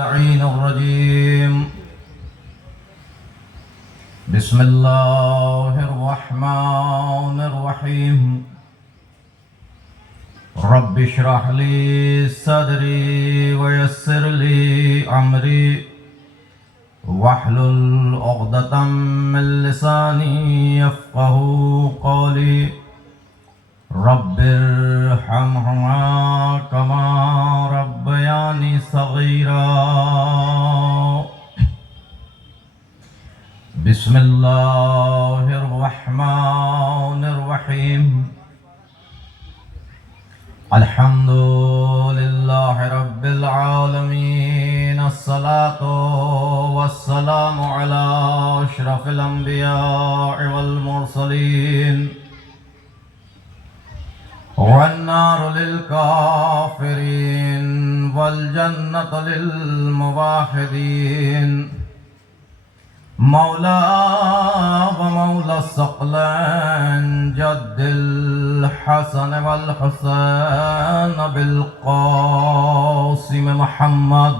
اللعين الرجيم بسم الله الرحمن الرحيم رب اشرح لي صدري ويسر لي أمري واحلل عقدة من لساني يفقه قولي رب ارحمهما كما ربياني صغيرا بسم الله الرحمن الرحيم الحمد لله رب العالمين الصلاة والسلام على أشرف الأنبياء والمرسلين والنار للكافرين والجنة للموحدين مولا ومولى الثقلين جد الحسن والحسين بالقاسم محمد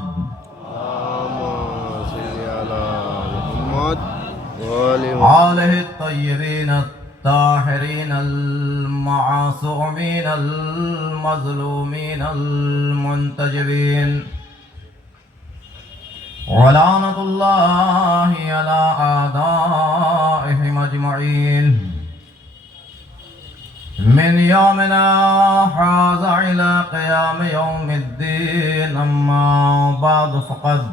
عليه الطيبين الطاهرين المعصومين المظلومين المنتجبين ولعنة الله على أعدائهم أجمعين من يومنا هذا إلى قيام يوم الدين أما بعد فقد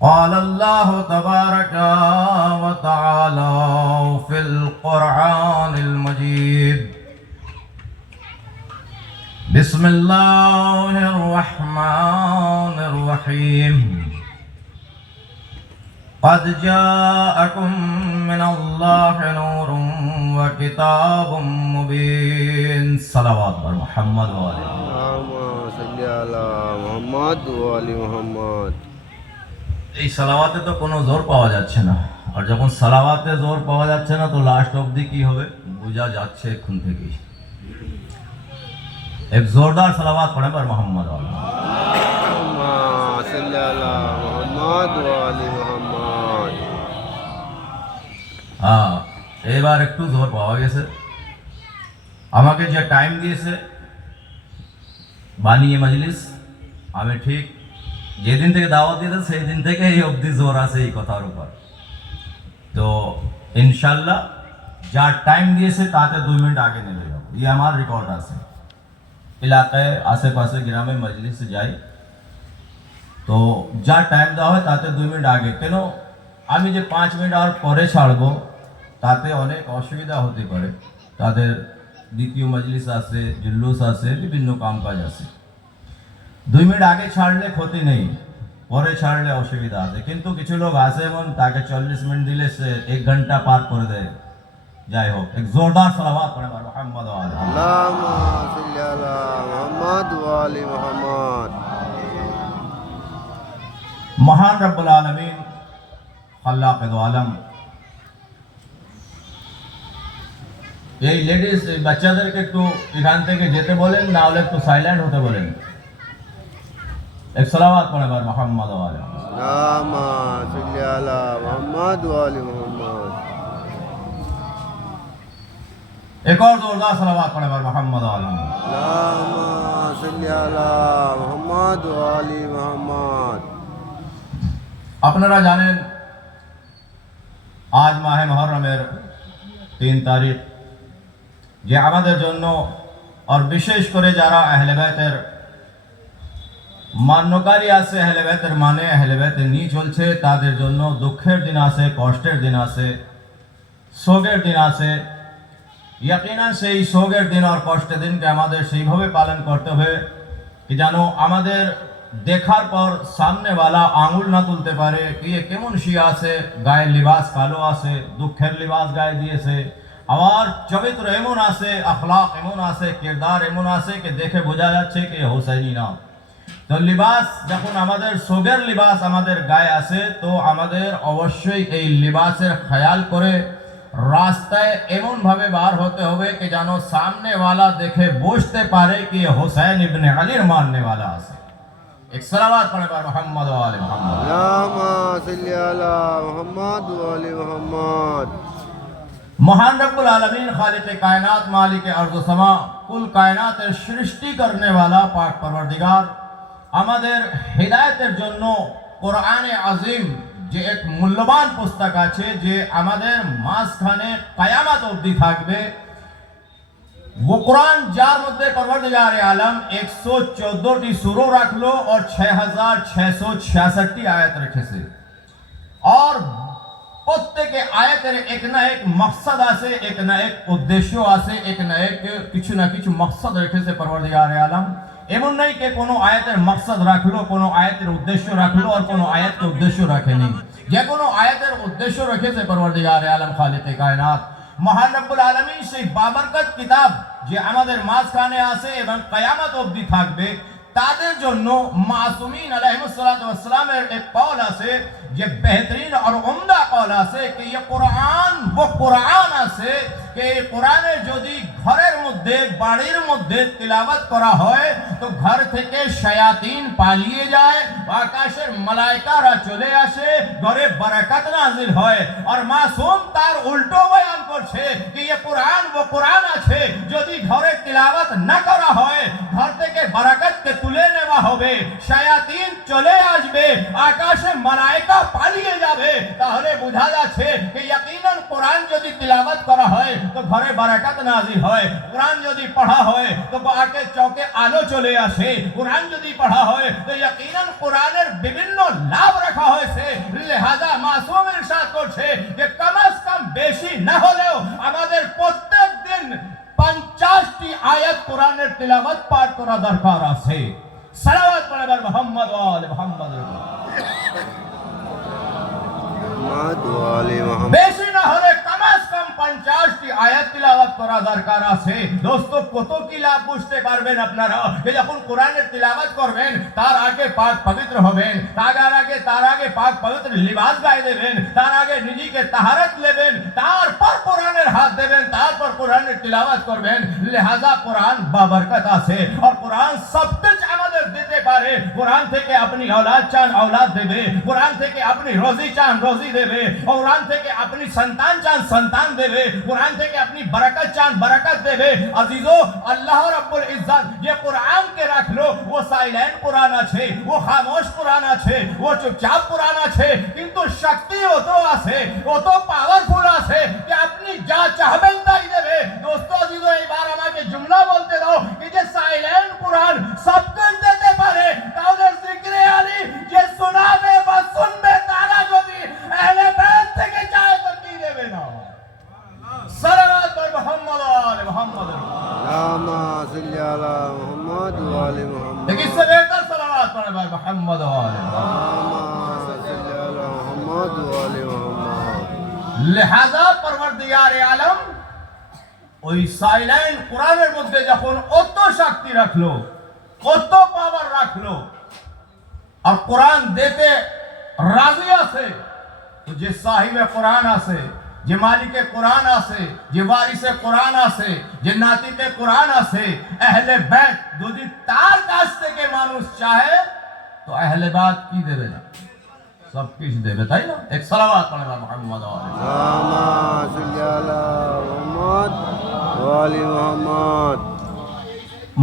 قال الله تبارك وتعالى في القرآن المجيد بسم الله الرحمن الرحيم قد جاءكم من الله نور وكتاب مبين صلوات بر محمد وآله اللهم صل على محمد وآل محمد। এই সালাওয়াতে তো কোনো জোর পাওয়া যাচ্ছে না, আর যখন সালাওয়াতে জোর পাওয়া যাচ্ছে না তো লাস্ট অবধি কি হবে বোঝা যাচ্ছে এখন থেকেই। एक जोरदार सलावत पढ़े पर मोहम्मद হ্যাঁ এবার একটু জোর পাওয়া গেছে। আমাকে যে টাইম দিয়েছে বানিয়ে মজলিস, আমি ঠিক যেদিন থেকে দাওয়াত দিয়েছে সেই দিন থেকে এই অবধি জোর আছে এই কথার উপর। তো ইনশাল্লাহ যার টাইম দিয়েছে তাতে 2 মিনিট আগে নেমে যাবো, ये আমার রেকর্ড আছে। এলাকায় আশেপাশে গ্রামে মজলিসে যাই তো যা টাইম দেওয়া হয় তাতে 2 মিনিট আগে। কেন আমি যে 5 মিনিট আর পরে ছাড়বো তাতে অনেক অসুবিধা হতে পারে, তাদের দ্বিতীয় মজলিস আছে, জুলুস আছে, বিভিন্ন কামকাজ আছে। 2 মিনিট আগে ছাড়লে ক্ষতি নেই, পরে ছাড়লে অসুবিধা আছে। কিন্তু কিছু লোক আছে এমন তাকে 40 মিনিট দিলে সে 1 ঘন্টা পার করে দেয়। যাই হোক, এক জোরদার সালাওয়াত পড়ে মুহাম্মদ ওয়া আলি আল্লাহুম্মা সাল্লি আলা মুহাম্মদ ওয়া আলি মুহাম্মদ। মহান রব্বুল আলামিন খাল্লাক দু আলম এই লেডিস এই বাচ্চাদেরকে একটু এখান থেকে যেতে বলেন, না হলে একটু সাইলেন্ট হতে বলেন। এক সালাওয়াত পড়ে মুহাম্মদ ওয়া আলি আল্লাহুম্মা সাল্লি আলা মুহাম্মদ ওয়া আলি মুহাম্মদ। एक और जोरदार सलावत पढ़े पर मोहम्मद आलम अल्लाहुम्मा सल्ली अला मुहम्मद व आली मुहम्मद। আপনারা জানেন আজ মাহে মুহররমের 3 তারিখ, যে আমাদের জন্য আর বিশেষ করে যারা আহলে বাইতের মান্যকারী আছে, আহলে বাইতের মানে আহলে বাইতের নিয়ে চলছে, তাদের জন্য দুঃখের দিন আছে, কষ্টের দিন আছে, শোকের দিন আছে। यकीनन সেই শোকের দিন আর কষ্টের দিনকে আমাদের সেইভাবে পালন করতে হবে कि যেন আমাদের দেখার পর সামনেওয়ালা আঙুল না তুলতে পারে कि ये কেমন শিয়া আছে, গায়ে লিবাস কালো আছে, দুঃখের লিবাস গায়ে দিয়েছে, আবার চরিত্র এমন আছে, আখলাক এমন আছে, কিরদার এমন আছে कि দেখে বোঝা যাচ্ছে कि হুসাইনি না। তো লিবাস যখন আমাদের শোকের লিবাস আমাদের গায়ে আছে, তো আমাদের অবশ্যই এই লিবাসের খেয়াল করে রাস্তায় এমন ভাবে বার হতে হবে कि যেন সামনে वाला দেখে বুঝতে পারে कि हुसैन इब्न अली मानने वाला আছে। एक सलावत पढ़े पर मोहम्मद व आले मोहम्मद। अल्लाहुम्मा सल्ली अला मुहम्मद व आले मुहम्मद। महान रब्बुल आलमीन खालिक कायनात मालिक अर्ज़ व समा कुल कायनातेर सृष्टि करने वाला पाक परवरदिगार আমাদের হেদায়েতের জন্য কোরআনে আজিম যে এক মূল্যবান পুস্তক আছে যে আমাদের মাঝখানে কিয়ামত অবধি থাকবে वो कुरान যার মধ্যে পরওয়ারদিগার আলম 114টি সূরা রাখলো और 6666টি আয়াত রেখেছে और প্রত্যেকটি আয়াতের এক না এক মাকসাদ আছে এক না এক উদ্দেশ্য আছে এক না এক কিছু না কিছু মাকসাদ রেখেছে পরওয়ারদিগার আলম এমন নয় যে কোনো আয়াতের মাকসাদ রাখলো কোনো আয়াতের উদ্দেশ্য রাখলো আর কোনো আয়াতের উদ্দেশ্য রাখেনি যে কোনো আয়াতের উদ্দেশ্য রেখেছে পরওয়ারদিগার আলম খালিক কায়নাত মহান রব্বুল আলামিন সেই বাবরকত কিতাব যে আমাদের মাঝখানে আছে এবং কিয়ামত অবধি থাকবে তাদের জন্য মাসুমিন আলাইহিস সালাতু ওয়াস সালামের এক কওল আছে যে বেহতরিন আর উমদা কওল আছে যে এই কোরআন ও কোরআন আছে যে কোরআনের যদি ঘরের মধ্যে বাড়ির মধ্যে তিলাওয়াত করা হয় তো ঘর থেকে শায়াতিন পালিয়ে যায় আকাশের মালায়েকারা চলে আসে ঘরে বরকত নাজিল হয় আর মাসুম তার উল্টো বয়ান করছে যে এই কোরআন ও কোরআন আছে যদি ঘরে তিলাওয়াত না করা হয় ঘর থেকে বরকতকে তুলে নেওয়া হবে শায়াতিন চলে আসবে আকাশে মালায়েকা পালিয়ে যাবে তাহলে বোঝা যাচ্ছে যে ইয়াকিনান কোরআন যদি তিলাওয়াত করা হয় তো ঘরে বরকত নাজিল হয় কোরআন যদি পড়া হয় তো বাকে চৌকে আলো চলে আসে কোরআন যদি পড়া হয় তো ইয়াকিনান কোরআনের বিভিন্ন লাভ রাখা হয়েছে লিহাজা মাসুম ইরশাদ করছে যে কমস কম বেশি না হলেও আমাদের প্রত্যেক দিন 50টি আয়াত কোরআনের তিলাওয়াত পাঠ করা দরকার আছে সালাওয়াত পড়বার মুহাম্মদ ওয়া আলে মুহাম্মদ मुहम्मद व आले मुहम्मद। বেশি না হলে কমস কম 50টি আয়াত তিলাওয়াত করা দরকার আছে দোস্ত কত কি লাভ বুঝতে পারবেন আপনারা যে যখন কোরআনের তিলাওয়াত করবেন তার আগে পাক পবিত্র হবেন তার আগে পাক পবিত্র লিবাস গায়ে দেবেন তার আগে নিজেকে তাহারত নেবেন তারপর কোরআনের হাত দেবেন তারপর কোরআনের তিলাওয়াত করবেন লিহাজা কোরআন বাবরকত আছে আর কোরআন সব কিছু আমাদের দিতে পারে কোরআন থেকে আপনি औलाद চান औलाद দেবে কোরআন থেকে আপনি রোজি চান রোজি দেবে কোরআন থেকে আপনি সন্তান চান সন্তান দেবে কোরআন থেকে আপনি বরকত চান বরকত দেবে আজিজো আল্লাহ রাব্বুল ইজ্জত যে কোরআন কে রাখলো ও সাইলেন্ট কোরআন আছে ও খামোশ কোরআন আছে ও চুপচাপ কোরআন আছে কিন্তু শক্তি অত আছে অত পাওয়ারফুল আছে যে আপনি যা চাইবেন তাই দেবে দোস্ত আজিজো এবার আমাকে জুমলা বলতে দাও कि যে সাইলেন্ট কোরআন সব কিছু দিতে পারে তাহলে জিকরে আলী যে শোনাবে বা শুনবে তারা যদি আহলে বাইত থেকে চায় তো কি দেবে না সালাওয়াত পড় মুহাম্মদ ওয়া আলে মুহাম্মদ अल्लाहुम्मा सल्ली अला मुहम्मद व आले मुहम्मद। देखिए इससे बेहतर सलावत पढ़ भाई मुहम्मद व आले अल्लाहुम्मा सल्ली अला मुहम्मद व आले मुहम्मद। लिहाजा परवरदिगार आलम ওই সাইলেন্ট কোরআনের মধ্যে যখন অত শক্তি রাখলো কত পাওয়ার রাখলো আর কোরআন দিতে রাজি আছে তো যে সাহিবে কোরআন আছে যে মালিকে কোরআন আছে যে ওয়ারিসে কোরআন আছে যে নাতিতে কোরআন আছে আহলে বাইত যদি তার কাছ থেকে মানুষ চাহে তো আহলে বাইত কি দেবে না সব কিছু দেবে তাই না এক সালাওয়াত পড়া মুহাম্মদ ওয়া আলে अल्लाहुम्मा सल्ली अला मुहम्मद व आले मुहम्मद।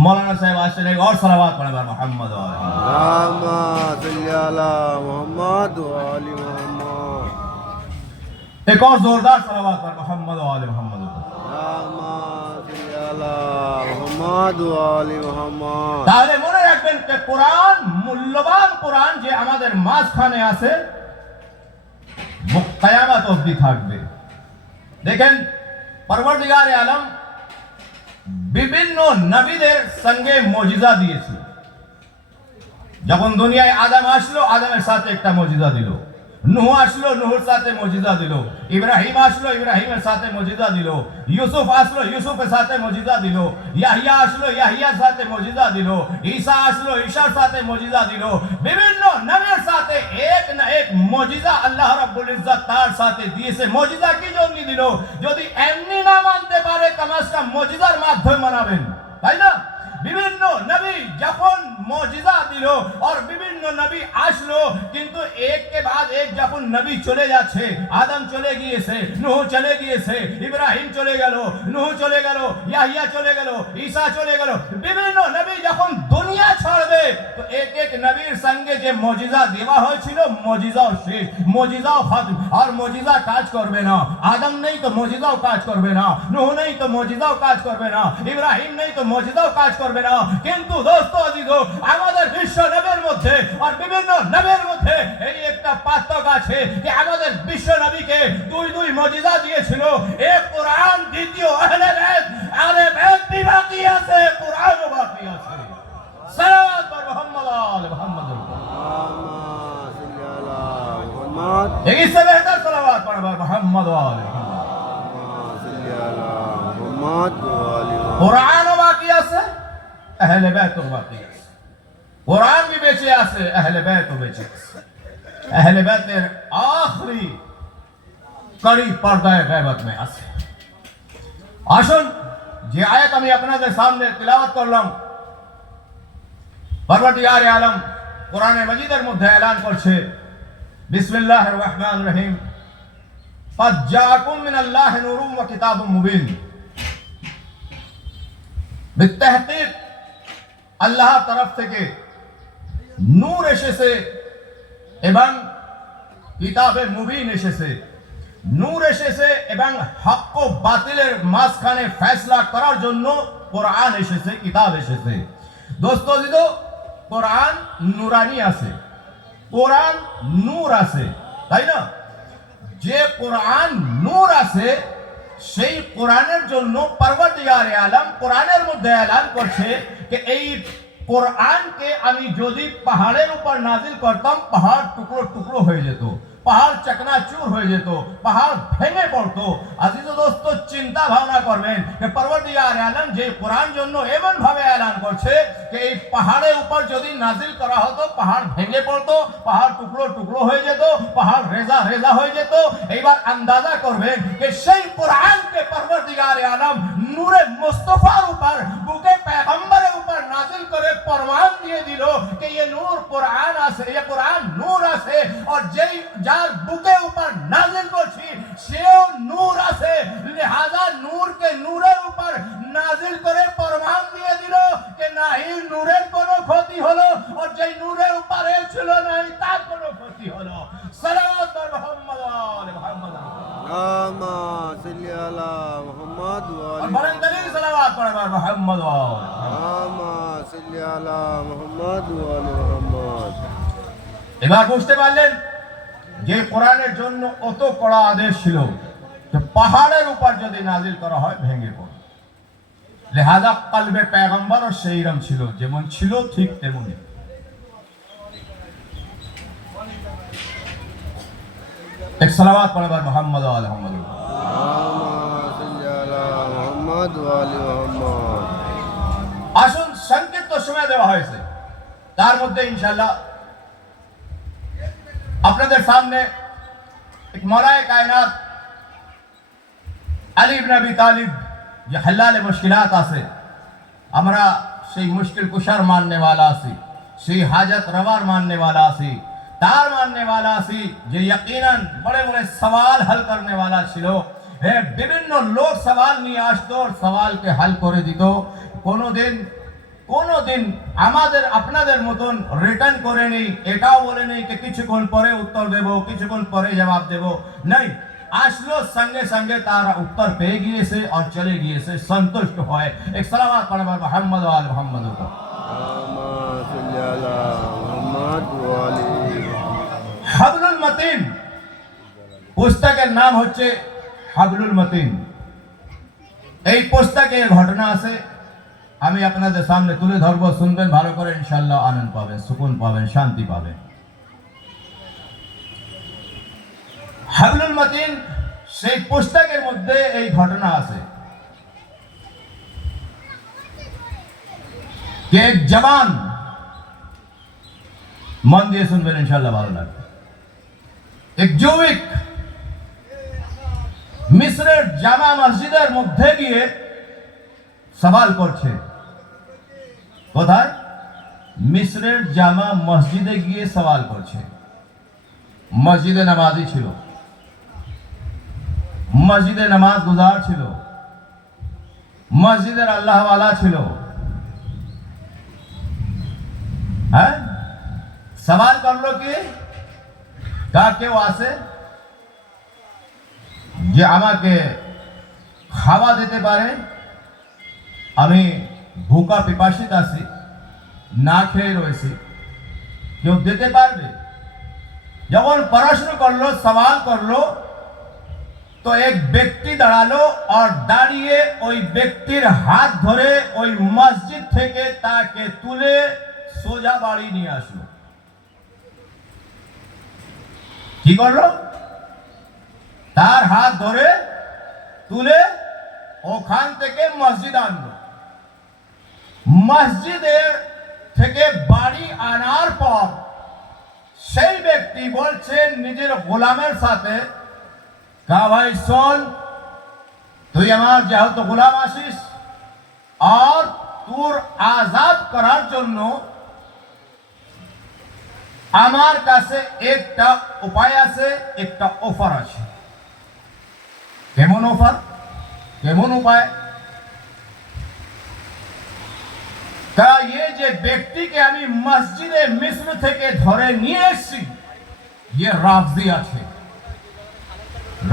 मौलाना साहब आज से एक और सलावत पढ़े मोहम्मद व आले अल्लाहुम्मा सल्ली अला मुहम्मद व आले मुहम्मद। एक और जोरदार सलावत पढ़ मोहम्मद व आले मोहम्मद अल्लाहुम्मा सल्ली अला मुहम्मद व आले मुहम्मद। তাহলে মনে রাখবেন যে কোরআন মূল্যবান কোরআন যে আমাদের মাঝখানে আছে কিয়ামত অবধি থাকবে দেখেন পরওয়ারদিগার আলম বিভিন্ন নবীদের সঙ্গে মুজিজা দিয়েছে যখন দুনিয়ায় আদম আসলো আদমের সাথে একটা মুজিজা দিল নূহ আসলো নূহের সাথে মুজিজা দিল ইব্রাহিম আসলো ইব্রাহিমের সাথে মুজিজা দিল ইউসুফ আসলো ইউসুফের সাথে মুজিজা দিল ইয়াহিয়া আসলো ইয়াহিয়ার সাথে মুজিজা দিল ঈসা আসলো ঈসার সাথে মুজিজা দিল বিভিন্ন নবীর সাথে এক না এক মুজিজা আল্লাহ রাব্বুল ইজ্জত তার সাথে দিয়েছে মুজিজা কি জন্য দিল যদি এমনি না মানতে পারে কমস কম মুজিজার মাধ্যমে মানাবেন তাই না বিভিন্ন নবী যখন মজিজা দিল আর বিভিন্ন নবী আসলো, কিন্তু এক কে বাদ এক যখন নবী চলে যাচ্ছে, আদম চলে গিয়েছে, নূহ চলে গিয়েছে, ইব্রাহিম চলে গেল, নূহ চলে গেল, ইয়াহিয়া চলে গেল, ঈসা চলে গেল, বিভিন্ন নবী যখন দুনিয়া ছাড়বে তো এক এক নবীর সঙ্গে যে মজিজা দেওয়া হয়েছিল মজিজাও শেষ, মজিজাও খতম, আর মজিজা কাজ করবে না। আদম নেই তো মজিজাও কাজ করবে না, নূহ নেই তো মজিজাও কাজ করবে না, ইব্রাহিম নেই তো মজিজাও কাজ করবে না। কিন্তু দোস্ত আজিজ, আমাদের বিশ্ব নবীর মধ্যে আর বিভিন্ন নবীর মধ্যে এই একটা পার্থক্য আছে যে আমাদের বিশ্ব নবীকে দুই মজিজা দিয়েছিল, এক কোরআন, দ্বিতীয় আহলে বাইত। আহলে বাইত भी বাকি আছে, কোরআনও বাকি আছে। সালাওয়াত পর মুহাম্মদ আলে মুহাম্মদ। एक इससे बेहतर सलावत पढ़ मोहम्मद वाले कुरान बाकी আছে, আহলে বাইত বাকি আছে। কুরআন भी বেঁচে আছে, আহলে বাইত বেঁচে আছে। আহলে বাইতের আখরি কড়ি পর্দায় গায়বত में আছে। আসুন যে আয়াত আমি আপনাদের সামনে তিলাওয়াত করলাম, পরবর্তীকার আলম কোরআনে মাজিদের মধ্যে এলান করছে, বিসমিল্লাহির রহমানির রহিম, قد جاءكم من الله نور وكتاب مبين। بالتحقيق আল্লাহর তরফ থেকে নূর এসেছে এবং কিতাবে মুবিন এসেছে। নূর এসেছে এবং হক ও বাতিলের মাঝখানে ফয়সালা করার জন্য কোরআন এসেছে, কিতাব এসেছে। দোস্ত জিদো, কোরআন নূরানি আছে, কোরআন নূর আছে, তাই না? যে কোরআন নূর আছে সেই কোরআনের জন্য পরবর্তীকার আলম কোরআনের মধ্যে এলান করছে যে এই কোরআনকে আমি যদি পাহাড়ের উপর নাজিল করতাম, পাহাড় টুকরো টুকরো হয়ে যেত, পাহাড় চকনাচুর হয়ে যেত, পাহাড় ভেঙে পড়তো। আজিজ দোস্ত, চিন্তা ভাবনা করবেন যে পরবর্তীকার আলম যে কোরআন জন্য এমন ভাবে এলান করছে যে এই পাহাড়ের উপর যদি নাজিল করা হতো, পাহাড় ভেঙে পড়তো, পাহাড় টুকরো টুকরো হয়ে যেত, পাহাড় রেজা রেজা হয়ে যেত। এইবার আন্দাজা করবেন যে সেই কোরআনকে পরবর্তীকার আলম নূরে মুস্তাফার উপর, বুকে पैगंबरेর উপর নাজিল করে প্রমাণ দিয়ে দিল যে ये নূর কোরআন আছে, ये কোরআন নূর আছে, আর যেই যার বুকে উপর নাজিল করছি সেও নূর আছে। লিহাজা নূরকে নূরের উপর নাজিল করে প্রমাণ দিয়ে দিল যে নাহি নূরের কোনো ক্ষতি হলো, আর যেই নূরের উপরে ছিল নাহি তার কোনো ক্ষতি হলো। সালাওয়াত পর মুহাম্মদ আলে মুহাম্মদ। আল্লাহুম্মা সাল্লি আলা মুহাম্মদ ওয়া আলি বলেন দলিল সালাওয়াত পর মুহাম্মদ আলে। আল্লাহুম্মা সাল্লি আলা মুহাম্মদ ওয়া আলি মুহাম্মদ। এবার বুঝতে পারলেন যে কোরআনের জন্য অত কড়া আদেশ ছিল যে পাহাড়ের উপর যদি নাজিল করা হয় ভেঙে পড়ে। লিহাজা কলবে পয়গম্বরও সেইরকম ছিল, যেমন ছিল ঠিক তেমনি। এক সালাওয়াত পড়বার মুহাম্মদ আলে মুহাম্মদ। আল্লাহুম্মা সাল্লি আলা মুহাম্মদ ওয়া আলি মুহাম্মদ। আসুন সংক্ষিপ্ত সময় দেওয়া হয়েছে, তার মধ্যে ইনশাআল্লাহ আপনাদের সামনে एक मौलाए कायनात আলী ইবনে আবি তালিব যে হাল্লালে মুশকিলাত আছে, আমরা সেই মুশকিল কুশার মাননে वाला আছি, সেই হাজত রওয়ার মাননে वाला আছি, তার মাননে वाला আছি যে ইয়াকিনান বড় বড় সওয়াল হল করনে वाला ছিল। বিভিন্ন লোক সওয়াল নিয়ে আসতো আর সওয়ালকে হল করে দিত। কোনোদিন আমাদের আপনাদের মতন রিটার্ন করে নেই, এটাও বলে নেই যে কিছুক্ষণ পরে উত্তর দেব, কিছুক্ষণ পরে জবাব দেব, নাই, আসলো সঙ্গে সঙ্গে তারা উত্তর পেয়ে গিয়েছে আর চলে গিয়েছে, সন্তুষ্ট হয়। এক সালাওয়াত পড়বার মুহাম্মদ ওয়া আলি মুহাম্মদ। আল্লাহুম্মা সাল্লি আলা মুহাম্মদ ওয়া আলি হাবলুল মতিন, পুস্তকের নাম হচ্ছে হাবলুল মতিন। এই পুস্তকের ঘটনা আছে, আমি আপনাদের সামনে তুলে ধরবো, শুনবেন ভালো করে, ইনশাআল্লাহ আনন্দ পাবেন, সুকুন পাবেন, শান্তি পাবেন। হাবলুল মতিন সেই পুস্তকের মধ্যে এই ঘটনা আছে যে এক জওয়ান, মন দিয়ে শুনবেন, ইনশাআল্লাহ ভালো লাগবে। এক যুবক মিশরের জামা মসজিদের মধ্যে গিয়ে সওয়াল করছে। কোথায়? মিসরের জামা মসজিদে গিয়ে সওয়াল করছে। মসজিদে নামাজি ছিল, মসজিদে নামাজ গুজার ছিল, মসজিদের আল্লাহওয়ালা ছিল। হ্যাঁ, সওয়াল করলো কি কেউ আসে যে আমাকে খাওয়া দিতে পারে? আমি ভুকা পিপাসিত আছি, না খেয়ে রয়েছি, কেউ দিতে পারবে? যখন প্রশ্ন করলো, সওয়াল করলো, তো এক ব্যক্তি দাঁড়ালো আর দাঁড়িয়ে ওই ব্যক্তির হাত ধরে ওই মসজিদ থেকে তাকে তুলে সোজা বাড়ি নিয়ে আসলো। কি করলো? তার হাত ধরে তুলে ওখান থেকে মসজিদ আনলো। মসজিদের থেকে বাড়ি আনার পর সেই ব্যক্তি বলছেন নিজের গোলামের সাথে, কা ভাই শোন, তুই আমার যেহেতু গোলাম আসিস আর তোর আজাদ করার জন্য আমার কাছে একটা উপায় আছে, একটা অফার আছে। কেমন অফার, কেমন উপায়? তা ये যে ব্যক্তিকে আমি মসজিদে মিস্র থেকে ধরে নিয়ে এসেছি, ये রাফজি আছে।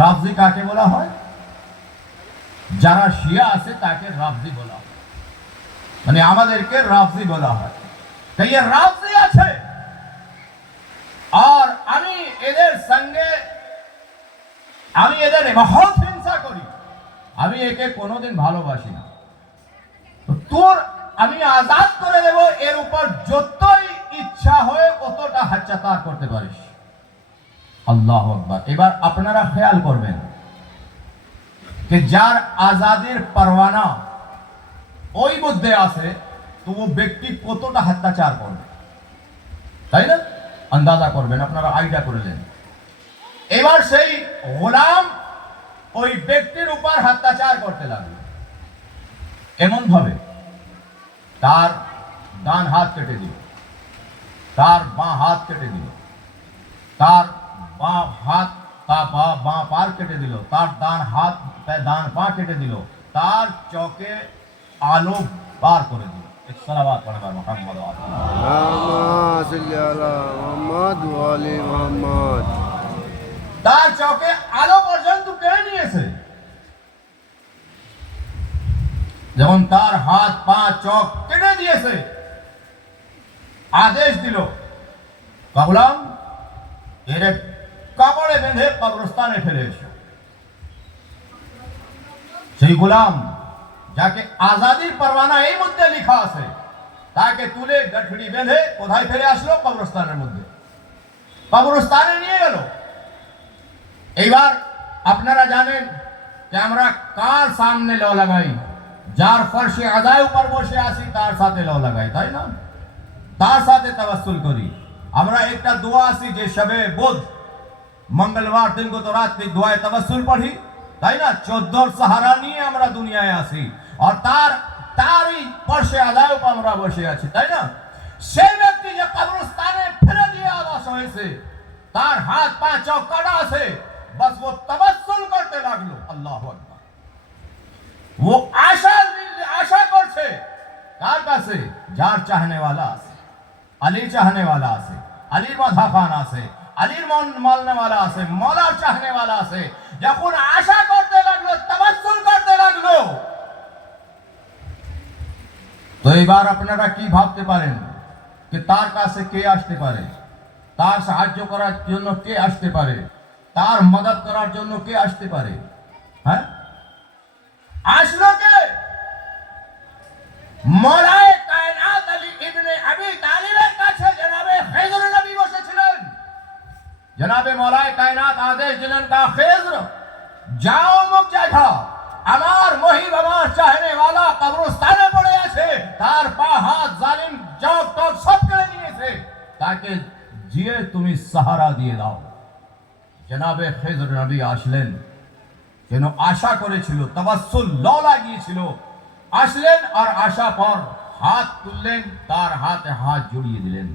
রাফজি কাকে বলা হয়? যারা শিয়া আছে তাকে রাফজি বলা হয়, মানে আমাদেরকে রাফজি বলা হয়। তাই ये রাফজি আছে আর আমি এদের সঙ্গে আমি এদের বহুত হিংসা করি, আমি একে কোনোদিন ভালোবাসি না। তো তোর আমি আজাদ করে দেব, এর উপর যতই ইচ্ছা হয় অতটা হাচ্চাতার করতে পারিস। আল্লাহু আকবার। এবার আপনারা খেয়াল করবেন যে যার আজাদের পরওয়ানা ওই মধ্যে আছে, তো ও ব্যক্তি কতটা অত্যাচার করবে, তাই না? আন্দাজা করবেন, আপনারা আইডিয়া করলেন। এবার সেই গোলাম ওই ব্যক্তির উপর অত্যাচার করতে লাগলো এমন ভাবে, তার ডান হাত কেটে দিল, তার বাঁ হাত কেটে দিল, তার বাঁ হাত বাঁ পার কেটে দিল, তার ডান হাত ডান পা কেটে দিল, তার চোখে আলো বার করে দিল। এক সালাওয়াত পড়বার মুহাম্মদ اللهم صل على محمد وآل محمد। তার চোখে আলো পর্যন্ত কেড়ে নিয়েছে। যখন তার হাত পা চোখ কেটে দিয়েছে, আদেশ দিল, গোলাম এর কাপড়ে বেঁধে কবরস্থানে ফেলে এসো। সেই গোলাম যাকে আজাদির পরওয়ানা এই মধ্যে লেখা আছে, তাকে তুলে গঠড়ি বেঁধে কোথায় ফেলে আসলো? কবরস্থানের মধ্যে। কবরস্থানে নিয়ে গেল। এইবার আপনারা জানেন যে আমরা কার সামনে ল লাগাই? যার ফরশে আদায় উপর বসে আসি তার সাথে ল লাগাই, তাই না? তার সাথে তাওয়াসসুল করি। আমরা একটা দোয়া আছে যে শবে বুধ মঙ্গলবার দিন को तो रात में दुआए तवस्सुल पढ़ी, তাই না? 14 সাহারা নিয়ে আমরা দুনিয়ায় আসি আর তারই ফরশে আদায় উপর আমরা বসে আছি, তাই না? সেই ব্যক্তি যে কবরস্থানে ফেলে দিয়ে আবাস হয়েছে, তার হাত পা চোখ কাটা আছে, बस वो तवस्सुल करते লাগলো। আল্লাহু আকবার। वो आशा করছে কার কাছে? যার চাহনে वाला আছে, আলী চাহনে वाला আছে, আলীর মাথা খান আছে, আলীর মন মাননে वाला আছে, মওলার চাহনে वाला আছে। যখন আশা করতে লাগলো, তাওয়াসসুল করতে লাগলো, তো এবার আপনারা কি ভাবতে পারেন যে তার কাছে কে আসতে পারে? তার সাহায্য করার জন্য কে আসতে পারে? তার মদদ করার জন্য কে আসতে পারে? হ্যাঁ, আসলো কে? মওলায়ে কায়নাত আলী ইবনে আবি তালিবের কাছে জনাবে খিজর নবী বসেছিলেন। জনাবে মওলায়ে কায়নাত আদেশ দিলেন, কা খিজর যাও মুখ জায়গা, আমার মহিব আমার চাহনে वाला কবরস্থানে পড়ে আছে, তার পা হাত জালিম চোখ টোক সব কেড়ে নিয়েছে, তাকে জিয়ে তুমি সাহারা দিয়ে দাও। জনাবে খিজর নবী আসলেন, যেন আশা করেছিল, তাওয়াসসুল ল লাগিয়েছিল, আসলেন আর আশা পর হাত তুললেন, তার হাতে হাত জড়িয়ে দিলেন।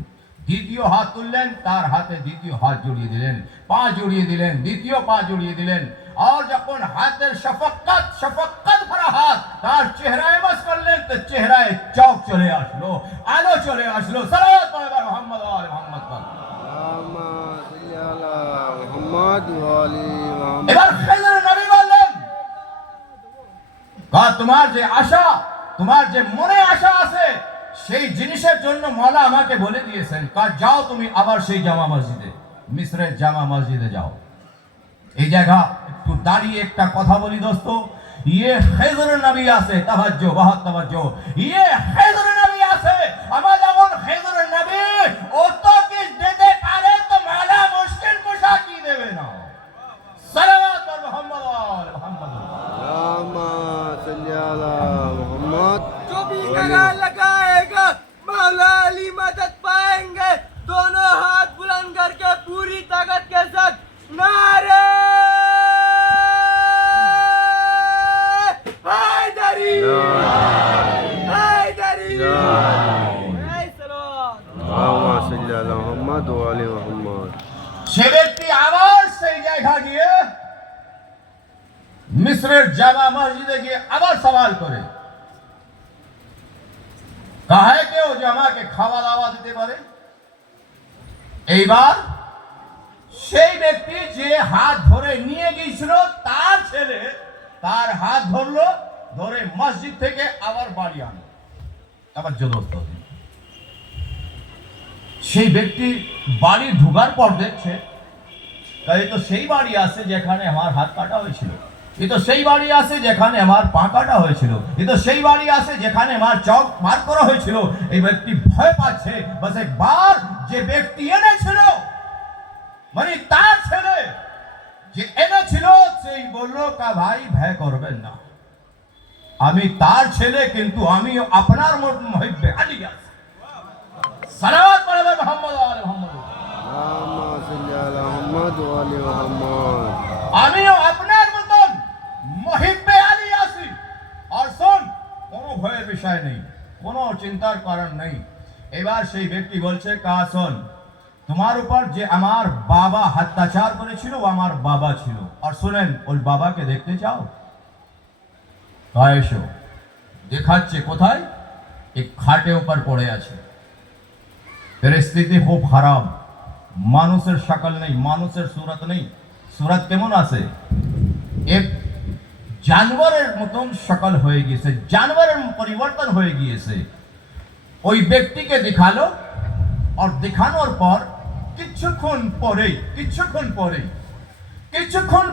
দ্বিতীয় হাত তুললেন, তার হাতে দ্বিতীয় হাত জড়িয়ে দিলেন। পা জড়িয়ে দিলেন, দ্বিতীয় পা জড়িয়ে দিলেন। আর যখন হাতের শফক্কত ভরা হাত তার চেহারায় বাস করলেন, তো চেহারায় চোখ চলে আসলো, আলো চলে আসলো। সালাত পড়ো মুহাম্মদ ওয়া আলি মুহাম্মদ পড়ো। আল্লাহুম্মা সাল্লি আলা মুহাম্মাদ ওয়া আলি মুহাম্মাদ। এবার খেজর নবী বললেন, তোমার যে আশা, তোমার যে মনে আশা আছে, সেই জিনিসের জন্য মওলা আমাকে বলে দিয়েছেন, যাও তুমি আবার সেই জামা মসজিদে, মিশরের জামা মসজিদে যাও। এই জায়গা একটু দাঁড়িয়ে একটা কথা বলি দোস্ত, ইয়ে খেজর নবী আছে, তাওয়াজ্জো বহুত তাওয়াজ্জো, ইয়ে খেজর নবী আছে। আমার যেমন খেজর নবী ও তো কি দিতে পারে, তো মওলা মুশকিল কুশা কি দেবে না। সালাওয়াত পড়ো মুহাম্মদ ওয়া আলি মুহাম্মদ। আল্লাহুম্মা সাল্লি আলা মুহাম্মদ। जो भी नारा लगाएगा मौला अली मदद पाएंगे। दोनों हाथ बुलंद करके पूरी ताकत के साथ नारे हैदरी हैदरी जय सलाम। আল্লাহুম্মা সাল্লি আলা মুহাম্মদ ওয়া আলি মুহাম্মদ। সে ব্যক্তি আবার সেই জায়গা গিয়ে মিশরের জামা মসজিদে গিয়ে আবার সওয়াল করে, কাহে কেউ যে আমাকে খাওয়া দাওয়া দিতে পারে। এইবার সেই ব্যক্তি যে হাত ধরে নিয়ে গিয়েছিল, তার ছেলে তার হাত ধরলো, ধরে মসজিদ থেকে আবার বাড়ি আনলো। আবার জোরস্ত সেই ব্যক্তি বাড়ি ঢোকার পর দেখছে, এই তো সেই বাড়ি আছে যেখানে আমার হাত কাটা হয়েছিল, এ তো সেই বাড়ি আছে যেখানে আমার পা কাটা হয়েছিল, এ তো সেই বাড়ি আছে যেখানে আমার চোখ মার করা হয়েছিল। এই ব্যক্তি ভয় পাচ্ছে, বাস একবার যে ব্যক্তি এনেছিল, মানে তার ছেলে যে এনেছিল, সেই বললো কা ভাই ভয় করবেন না, আমি তার ছেলে, কিন্তু আমি আপনার মহিব্বে আলী আছি। সালাওয়াত পড়ো মুহাম্মদ ওয়া আলি মুহাম্মদ। আল্লাহুম্মা সাল্লি আলা মুহাম্মদ ওয়া আলি মুহাম্মদ। আমিও আপনার মতন মহিব্বে আলী আছি। আর শোন, কোনো ভয়ের বিষয় নেই, কোনো চিন্তার কারণ নেই। এবার সেই ব্যক্তি বলছে, কা শোন, তোমার উপর যে আমার বাবা অত্যাচার করেছিল, ও আমার বাবা ছিল। আর শুনেন, ওই বাবাকে দেখতে চাও? তাই এসো। দেখাচ্ছে কোথায়? এক খাটে উপর পড়ে আছে, পরিস্থিতি খুব খারাপ, মানুষের শক্ল নেই, মানুষের সুরত নেই। সুরত কেমন আছে? এক জানোয়ারের মতন শক্ল হয়ে গিয়েছে, জানোয়ারের পরিবর্তন হয়ে গিয়েছে। ওই ব্যক্তিকে দেখালো, আর দেখানোর পর কিছুক্ষণ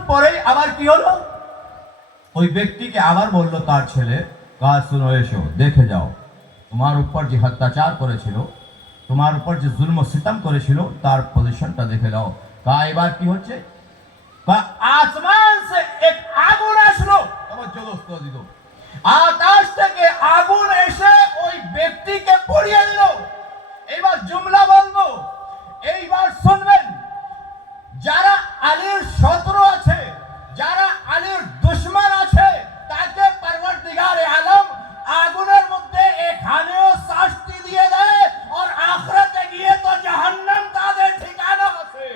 পরেই আবার কি হলো? ওই ব্যক্তিকে আবার বললো তার ছেলে, কাজ শুনো, এসো দেখে যাও, তোমার উপর যে অত্যাচার করেছিল, তোমার উপর যে জুলম সিতম করেছিল, তার পজিশনটা দেখে নাও। কা এবার কি হচ্ছে? আসমান সে এক আগুন আসলো, আকাশ থেকে আগুন এসে ওই ব্যক্তিকে পুড়িয়ে দিল। এইবার জুমলা বলবো, এইবার শুনবেন, যারা আলীর শত্রু আছে, যারা আলীর দুশমন আছে, তাকে পরওয়ারদিগার আলম আগুনের মধ্যে এখানেও শাস্তি দিয়ে দেয়, আর আখিরাতে গিয়ে তো জাহান্নাম তাদের ঠিকানা আছে।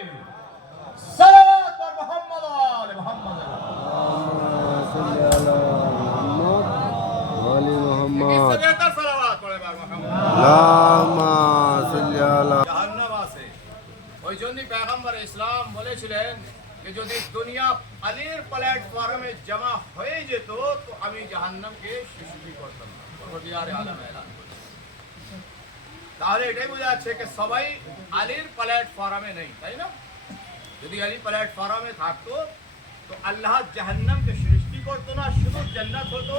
সালাওয়াত পড়ো মুহাম্মদ ওয়া আলি মুহাম্মদ। আল্লাহুম্মা সাল্লি আলা মুহাম্মদ ওয়া আলি মুহাম্মদ। সালাওয়াত পড়ো মুহাম্মদ। আল্লাহুম্মা সাল্লি আলা। জাহান্নাম আছে। ওই জন্যই পয়গম্বর ইসলাম বলেছিলেন যে যদি দুনিয়া আলীর প্ল্যাটফর্মে জমা হয়ে যেত, তো আমি জাহান্নামকে সৃষ্টি করতাম না। পরওয়ারদিগার আলম এলান করেছে। তাহলে এটাই বোঝা যাচ্ছে যে সবাই আলীর প্ল্যাটফর্মে নেই, তাই না? যদি আলী প্ল্যাটফর্মে থাকতো, তো আল্লাহ জাহান্নামকে সৃষ্টি করতো না, শুধু জান্নাত হতো।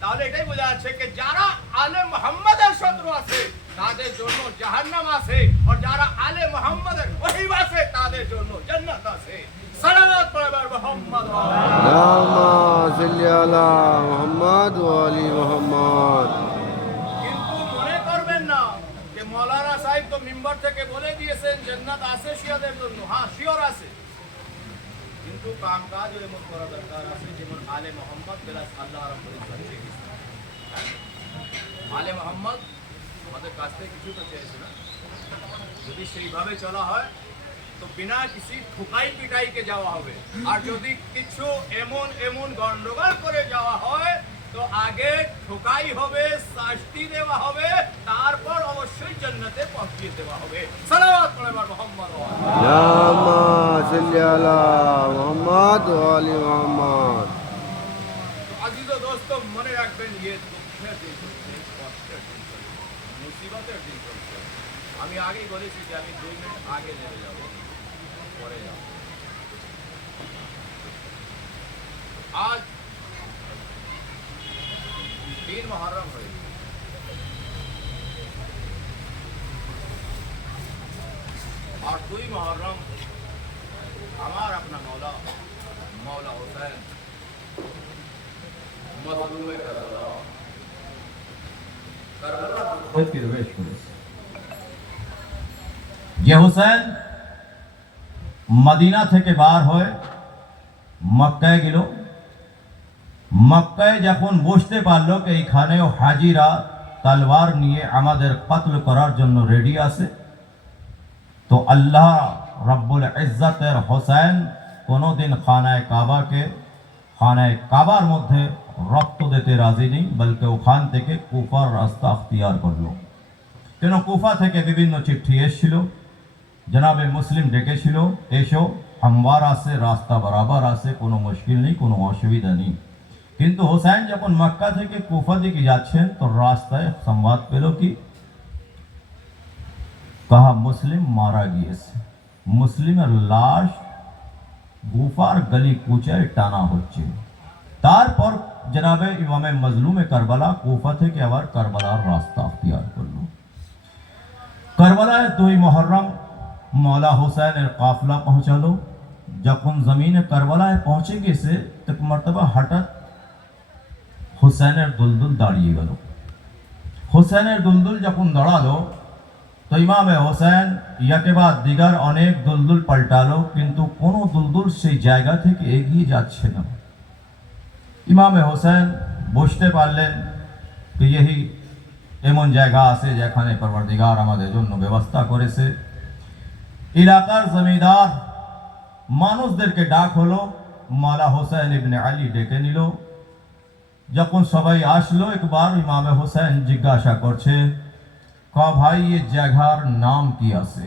তাহলে এটাই বোঝা যাচ্ছে যে যারা আলে মুহাম্মাদের শত্রু আছে, তাদের জন্য জাহান্নাম আছে, আর যারা আলে মুহাম্মাদের ওহী আছে, তাদের জন্য জান্নাত আছে। সালাওয়াত পড়ো মুহাম্মদ। আল্লাহুম্মা সাল্লি আলা মুহাম্মদ ওয়া আলি মুহাম্মদ। কিন্তু মনে করবেন না যে মৌলানা সাহেব তো মিম্বার থেকে বলে দিয়েছেন জান্নাত আছে শিয়াদের জন্য। হ্যাঁ, শিওর আছে, কিন্তু কামকাজ এমন করা দরকার আছে যেমন আলে মুহাম্মদ প্লাস আল্লাহ রাব্বুল ইজ্জত। আলে মোহাম্মদ আমাদের কাছ থেকে কিছু তো চেয়েছে না, যদি সেইভাবে চলা হয় তো বিনা কিছু ঠুকাই পিটাইকে যাওয়া হবে। আর যদি কিছু এমন এমন গন্ডগোল করে যাওয়া হয় তো আগে ঠুকাই হবে, শাস্তি দেওয়া হবে, তারপর অবশ্যই জান্নাতে পৌঁছিয়ে দেওয়া হবে। সালাওয়াত পড়ে মোহাম্মদ। اللهم صل على محمد وآل محمد। আজিজ ও দোস্ত, মনে রাখবেন ইয়ে দুঃখের দিন চলছে, কষ্টের দিন চলছে, মুসিবতের দিন চলছে। আমি আগেই বলেছি যে আমি 2 মিনিট আগে নেমে যাব, পরে যাব। আজ 3 মুহররম হয়েছে, और 2 मुहर्रम हमारा अपना मौला मौला हुसैन मजलूम करबला प्रवेश করেছে। যে হুসেন মদিনা থেকে বার হয়ে মক্কায় গেল, মক্কায় যখন বুঝতে পারলো যে এইখানেও হাজিরা তলোয়ার নিয়ে আমাদের কতল করার জন্য রেডি আছে, তো আল্লাহ রব্বুল ইজ্জতের হোসেন কোনোদিন খানায় কাবার মধ্যে রক্ত দিতে রাজি নেই, বলকে ওখান থেকে কুফার রাস্তা আখতিয়ার করলো। কেন কুফা থেকে বিভিন্ন চিঠি এসেছিল, জনাবে মুসলিম ডেকেছিল, এসো হামবার আছে, রাস্তা বরাবর আছে, কোনো মুশকিল নেই, কোনো অসুবিধা নেই। কিন্তু হোসেন যখন মক্কা থেকে কুফা দিকে যাচ্ছেন তো রাস্তায় সংবাদ পেল কি कहा मुस्लिम मारा গিয়েছে, মুসলিমের লাশ গুফার গলি কুচায় টানা হচ্ছে। তারপর জনাবে ইমামে মজলুমে কারবালা কুফা থেকে আবার কারবালার রাস্তা আখতিয়ার করল। কারবালায় 2 মুহররম মৌলা হুসেনের কাফলা পৌঁছালো। যখন জমিনে কারবালায় পৌঁছে গেছে এক মর্তবা হঠাৎ হুসেনের দুলদুল দাঁড়িয়ে গেল। হুসেনের দুলদুল যখন দাঁড়ালো তো ইমামে হোসেন ইয়াকে বাদ দিগার অনেক দুলদুল পাল্টালো, কিন্তু কোনো দুলদুল সেই জায়গা থেকে এগিয়ে যাচ্ছে না। ইমামে হোসেন বুঝতে পারলেন যে এই এমন জায়গা আছে যেখানে পরবর্তীকার আমাদের জন্য ব্যবস্থা করেছে। এলাকার জমিদার মানুষদেরকে ডাক হলো, মৌলা হোসেন ইবনে আলী ডেকে নিল। যখন সবাই আসলো একবার ইমামে হোসেন জিজ্ঞাসা করছে, का भाई ये जगहर नाम की আছে?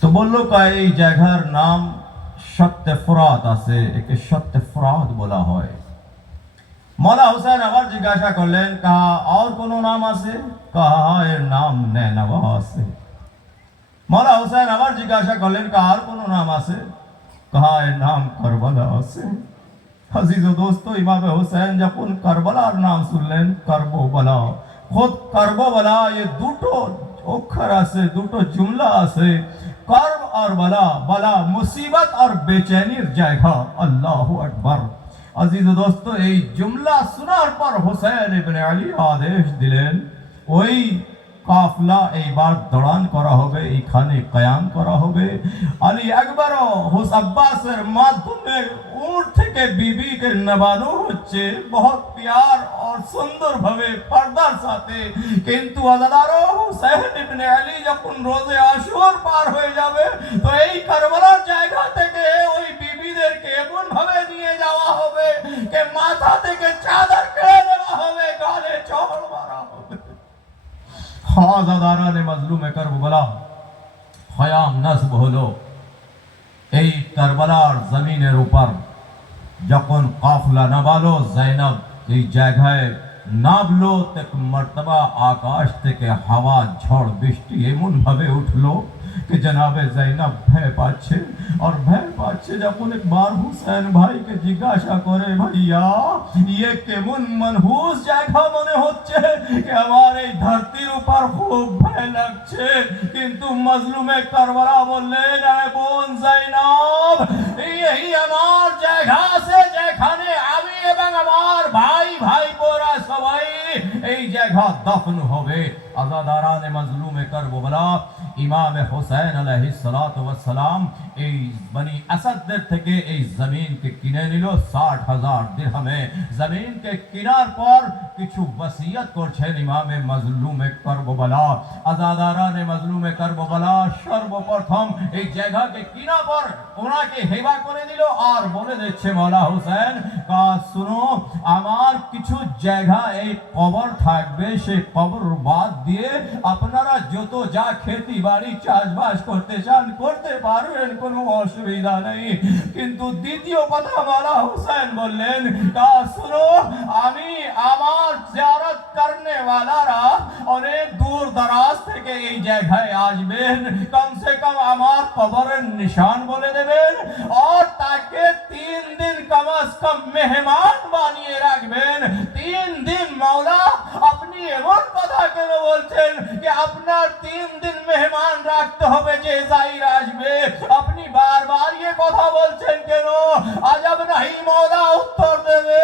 তো বললো কা এই জায়গার নাম সত্য ফরাত আছে, একে সত্য ফরাত বলা হয়। মৌলা হোসেন আবার জিজ্ঞাসা করলেন, কাহা আর কোনো নাম আছে? কাহা এর নাম নैनवा আছে। মৌলা হোসেন আবার জিজ্ঞাসা করলেন, কাহা আর কোনো নাম আছে? কাহা এর নাম কারবালা আছে। আজিজ ও দোস্ত, ইমামে হোসেন যখন কারবালার নাম শুনলেন, কারবালা खुद करबला ये দুটো অক্ষর আছে, দুটো জুমলা আছে, कर्ब और बला, बला मुसीबत और बेचैनिर জায়গা। আল্লাহু আকবার। আজিজ দোস্ত, এই জুমলা শোনার পর হোসেন ইবনে আলী আদেশ দিলেন ওই কাফলা এইবার দৌড়ান করা হবে, এইখানে কায়াম করা হবে। আলী আকবর হুস আব্বাসের মাধ্যমে উট থেকে বিবিকে নামানো হচ্ছে বহুত প্যার আর সুন্দর ভাবে পর্দার সাথে। কিন্তু আজাদারো হুসেন ইবনে আলী যখন রোজে আশুর পার হয়ে যাবে তো এই কারবালার জায়গা থেকে ওই বিবিদেরকে এমন ভাবে নিয়ে যাওয়া হবে যে মাথা থেকে চাদর কেড়ে নেওয়া হবে, গালে চড় মারা হবে। আজাদারানে মজলুমে কারবালা খয়াম নসব হলো। এই কারবালার জমিনের উপর যখন কাফলা নামালো, জৈনব এই জায়গায় নামলো, এক মর্তবা আকাশ থেকে হাওয়া ঝড় বৃষ্টি এমন ভাবে উঠলো कि जनाबे जैनब भय पाচ্ছে। और भय पाচ্ছে যখন একবার হুসেন ভাইকে জিজ্ঞাসা করে, ভাইয়া ये কেমন মনহুস জায়গা মনে হচ্ছে कि আমার এই ধরতির উপর খুব ভয় লাগছে। কিন্তু মজলুমে কারবালা বললেন, আরে বোন জৈনব, এই আমার জায়গা আছে যেখানে আমি এবং আমার ভাই ভাইপোরা সবাই এই জায়গা দফন হবে। আজাদারানে মজলুমে কারবালা ইমামে হোসেন আলাইহিস সালাতু ওয়াস সালাম এই বনি আসাদদের থেকে এই জমিনকে কিনে নিল 60,000 দিরহামে। জমিনকে কেনার পর কিছু ওসিয়ত করছেন ইমামে মজলুমে কারবালা। আজাদারানে মজলুমে কারবালা সর্বপ্রথম এই জায়গাকে কেনার পর ওনাকে হেবা করে দিল আর বলে দিচ্ছে মওলা হোসেন কা শুনো, আমার কিছু জায়গা এই কবর থাকবে, সেই কবর বাদ দিয়ে আপনারা যত যা খেতি বাড়ি চাষবাস করতে চান করতে পারবেন, কোনো অসুবিধা নেই। কিন্তু দ্বিতীয় কথা মওলা হোসেন বললেন কা শুনো, আমি আমার জিয়ারত করনে ওয়ালারা অনেক দূর দরাজ থেকে এই জায়গায় আসবেন, কমসে কম আমার কবরের নিশান বলে দেবেন और তাকে 3 दिन कम से कम मेहमान বানিয়ে রাখবেন। 3 दिन मौला আপনি এমন কথা কেন বলছেন যে আপনার 3 दिन মেহমান রাখতে হবে যে জাহির আসবে? আপনি বারবার ये কথা বলছেন কেন? আজব नहीं मौला উত্তর দেবে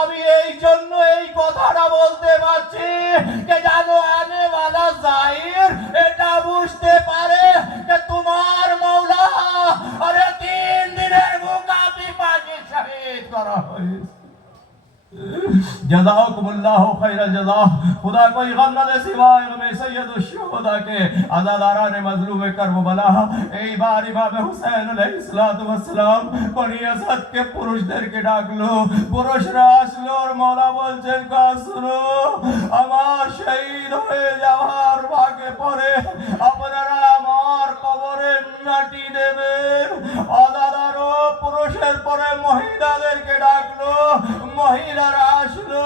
আমি এই জন্য এই কথাটা বলতে পারছি যে জানো আনে वाला জাহির এটা বুঝতে পারে যে তোমার মওলা अरे 3 দিনের মুকাবি পানি শহীদ করা হয়েছে। जज़ाकुमुल्लाहु खैरल जज़ा। खुदा कोई गम न दे सिवाय गमे सैयदुश शुहदा के। आज़ादारान मज़लूम करबला এইবার ইমাম হুসাইন আলাইহিস সালাতু ওয়াস সালাম বনি আসাদ কে পুরুষদেরকে ডাকলো, পুরুষরা আসলো আর মওলা বলছেন কা শুনো, আমার শহীদ হয়ে যাওয়ার ভাগে পরে আপনারা আমার কবরে মাটি দেবেন। আজাদারো পুরুষের পরে মহিলাদেরকে ডাকলো, মহিলারা আসলো।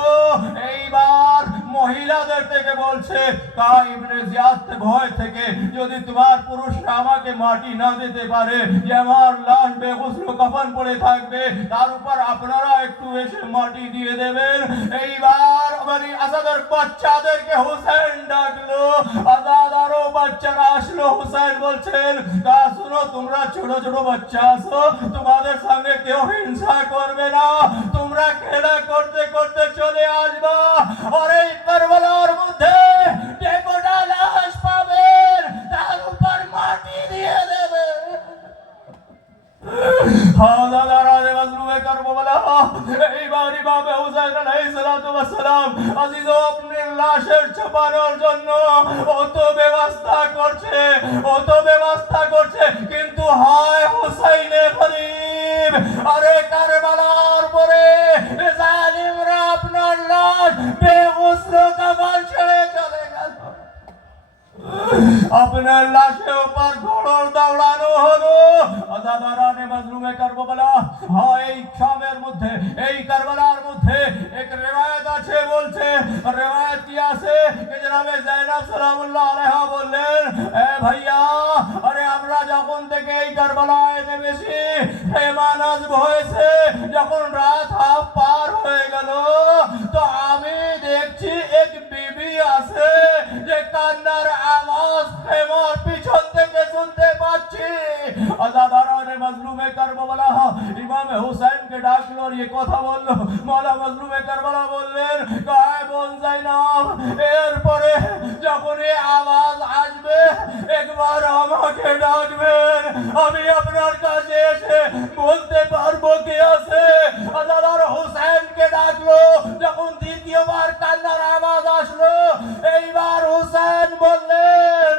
এইবার মহিলাদের থেকে বলছে কা ইবনে জিয়াদ ভয় থেকে যদি তোমার পুরুষরা আমাকে মাটি না দিতে পারে যে আমার লাশ বেগুসল কাফন পড়ে থাকবে, তার উপর আপনারা একটু এসে মাটি দিয়ে দেবেন। এইবার বনি আসাদের বাচ্চাদেরকে হুসাইন ডাকলো, আজাদারও বাচ্চারা আসলো। হুসাইন বলছেন তা শুনো, তোমরা ছোট ছোট বাচ্চা আছো, তোমাদের সঙ্গে কেউ হিংসা করবে না, তোমরা খেলা করতে করতে চলে আসবা আর এই কারবালার মধ্যে যে গোটা লাশ পাবেন তার উপর মাটি দিয়ে দেবে। হাজারানে মজলুমে কারবালা এইবার ইমাম হুসাইন আলাইহিস সালাতু ওয়াস সালাম আজিজ আপনি লাশের ছাপানোর জন্য অত ব্যবস্থা করছে, কিন্তু হায় হুসাইনে গরিব, আরে কারবালার পরে জালিমরা আপনার লাশ বেগুসল কাফন ছেড়ে চলে গেল। আপনার লাশের উপর ঘোড়ার দৌড়ানো হলো। আজাদারানে মজলুমে কারবালা এই শামের মধ্যে এই কারবালার মধ্যে এক রিওয়ায়াত আছে, বলছে রিওয়ায়াত কি আছে যে জনাবে যায়েনব সালামুল্লাহ আলাইহা বললেন এ ভাইয়া, আরে আমরা যখন থেকে এই কারবালায় নেমেছি হেমা নাজব হয়েছে, যখন রাত হাফ পার হয়ে গেল তো আমি দেখছি এক বিবি আছে যে কান্নার আওয়াজ হেমার পিছন থেকে শুনতে পাচ্ছি। আজাদারানে মজলুমে কারবালা ইমাম হুসাইনকে ডাকলো আর ये কথা বললো। মওলা মজলুমে কারবালা বললেন গায়ে বোন যায়নব, এরপরে যখন এই আওয়াজ আসবে একবার আমাকে ডাকবেন, আমি আপনার কাছে এসে বলতে পারবো কে আছে। আজাদার হুসাইনকে ডাকলো, যখন দ্বিতীয়বার কান্নার আওয়াজ আসলো এইবার হুসাইন বললেন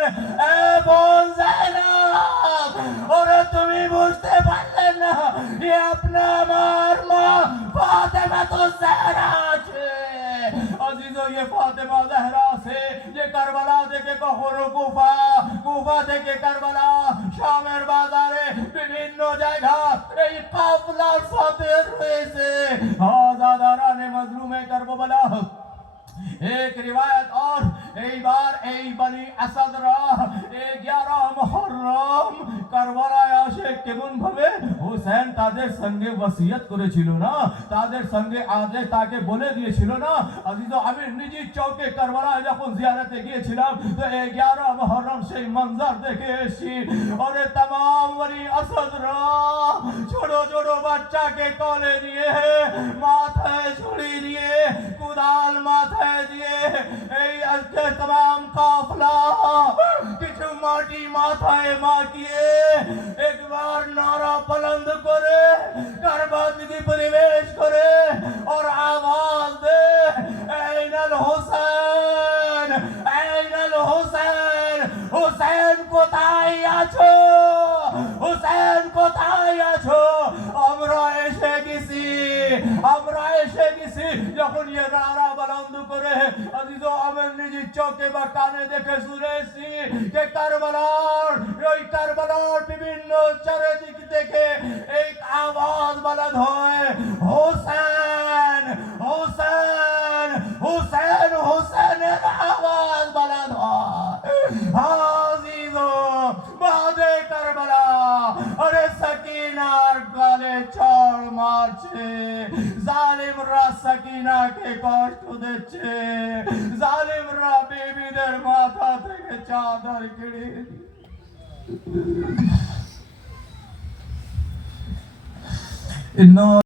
এ বোন যায়নব, ওরে তুমি বুঝতে পারলেন না যে আপনার আমার মা ফাতেমা তো জাহরা আছে। আজিজো ये ফাতেমা জাহরা আছে যে কারবালা থেকে কখনো কুফা থেকে কারবালা শামের বাজারে বিভিন্ন জায়গা এই কাফলার সাথে রয়েছে। আজাদারানে মজলুমে কারবালা एक रिवायत और এই বার এই বনি আসাদরা 11 মুহররম কারবালায় আসে কেমন ভাবে হোসেন তাদের সঙ্গে ওসিয়ত করেছিল না, তাদের সঙ্গে আদেশ তাকে বলে দিয়েছিল না। আজিজো আমি নিজে চৌকে কারবালায় যখন জিয়ারতে গিয়েছিলাম তো 11 মুহররম সেই মঞ্জর দেখে এসেছি। আরে तमाम বনি আসাদরা ছোট ছোট বাচ্চাকে কোলে নিয়ে মাথায় ছুরি দিয়ে কুদাল মাথায় দিয়ে এই আজকে तमाम কাফলা কিছু মাটি মাথায় মাখিয়ে একবার নারা बुलंद করে কারবাত की प्रवेश করে और आवाज दे ऐनल हुसैन ऐनल हुसैन हुसैन কোথায় আছো হুসেন কোথায় আছো আমরা এসে গেছি যখন ये नारा बुलंद করে আজিজো আমি নিজের চোখে বা কানে দেখে শুনেছি যে কারবালার বিভিন্ন চারিদিক থেকে एक आवाज बुलंद হয় হুসেন হুসেন হুসেন হুসেনের আওয়াজ बुलंद হয় আজিজো বাদে কারবালা আরে সকিনার গলে চড় মারছে জালিমরা সকিনাকে কষ্ট দিচ্ছে জালিমরা বিবিদের মাথা থেকে চাদর কেড়ে নিচ্ছে